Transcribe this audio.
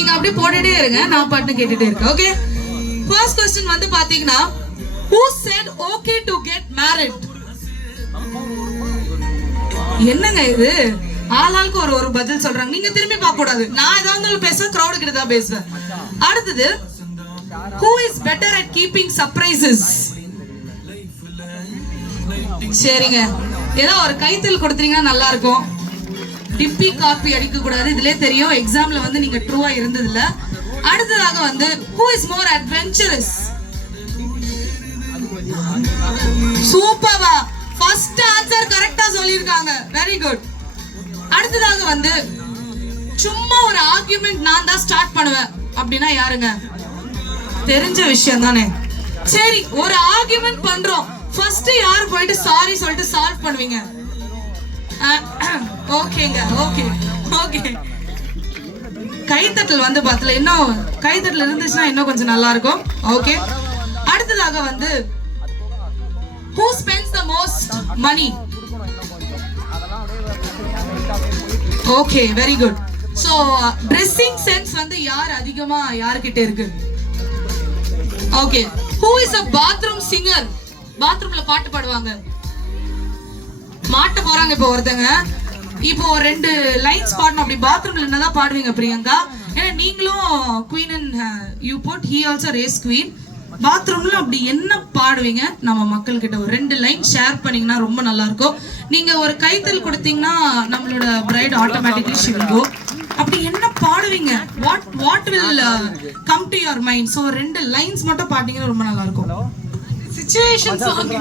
நீங்க அப்படியே போட்டுட்டே இருங்க, நான் பாட்டு கேட்டுட்டே இருக்கேன். ஓகே, ஃபர்ஸ்ட் क्वेश्चन வந்து பாத்தீங்கன்னா who said okay to get married? என்னங்க இது, ஆளாளுக்கு ஒரு பதில் சொல்றாங்க. நீங்க திரும்பி பார்க்க கூடாது. நான் ஏதாவது பேசுவேன், கிரவுட் கிட்ட தான் பேசுவேன். அடுத்தது who is better at keeping surprises? சரிங்க, ஏதோ ஒரு கைத்தல் கொடுத்தீங்கன்னா நல்லா இருக்கும். டிப்பி காப்பி அடிக்க கூடாது, இதுலயே தெரியும் எக்ஸாம்ல வந்து நீங்க ட்ரூவா இருந்தது இல்ல. அடுத்ததாக வந்து who is more adventurous? சூப்பர்வா, ஃபர்ஸ்ட் ஆன்சர் கரெக்ட்டா சொல்லிருக்காங்க, வெரி குட். அடுத்ததாக வந்து சும்மா ஒரு ஆர்குமெண்ட் நான் தான் ஸ்டார்ட் பண்ணுவேன் அப்படின்னா யாருங்க? தெரிஞ்ச விஷயம் தானே. சரி, ஒரு ஆர்குமெண்ட் பண்றோம், ஃபர்ஸ்ட் யாரு போயிட்டு சாரி சொல்லிட்டு சால்வ் பண்ணுவீங்க? ஓகேங்க, ஓகே ஓகே. கைத்தட்டல் வந்து பார்த்தல, இன்னும் கைத்தட்டல் இருந்துச்சுன்னா இன்னும் கொஞ்சம் நல்லா இருக்கும். ஓகே, அடுத்ததாக வந்து who spends the most money? Okay, very good. So dressing sense வந்து யார் அதிகமா யார்கிட்ட இருக்கு? Okay, who is a bathroom singer? பாத்ரூம்ல பாட்டு பாடுவாங்க. மாட்ட போறாங்க இப்போ ஒருத்தங்க. இப்போ ரெண்டு லைன்ஸ் பாடணும். அப்படி பாத்ரூம்ல என்னதான் பாடுவீங்க பிரியங்கா? ஏன்னா நீங்களும் queen and you put he also race queen. பாத்ரூம்ல அப்படி என்ன பாடுவீங்க? நம்ம மக்கள் கிட்ட ஒரு ரெண்டு லைன் ஷேர் பண்ணீங்கன்னா ரொம்ப நல்லா இருக்கும். நீங்க ஒரு கைத்தல் கொடுத்தீங்கன்னா நம்மளோட bride automatically she will go. அப்படி என்ன பாடுவீங்க? What will come to your mind? So ரெண்டு லைன்ஸ் மட்டும் பாட்டீங்கன்னா ரொம்ப நல்லா இருக்கும். Situation song.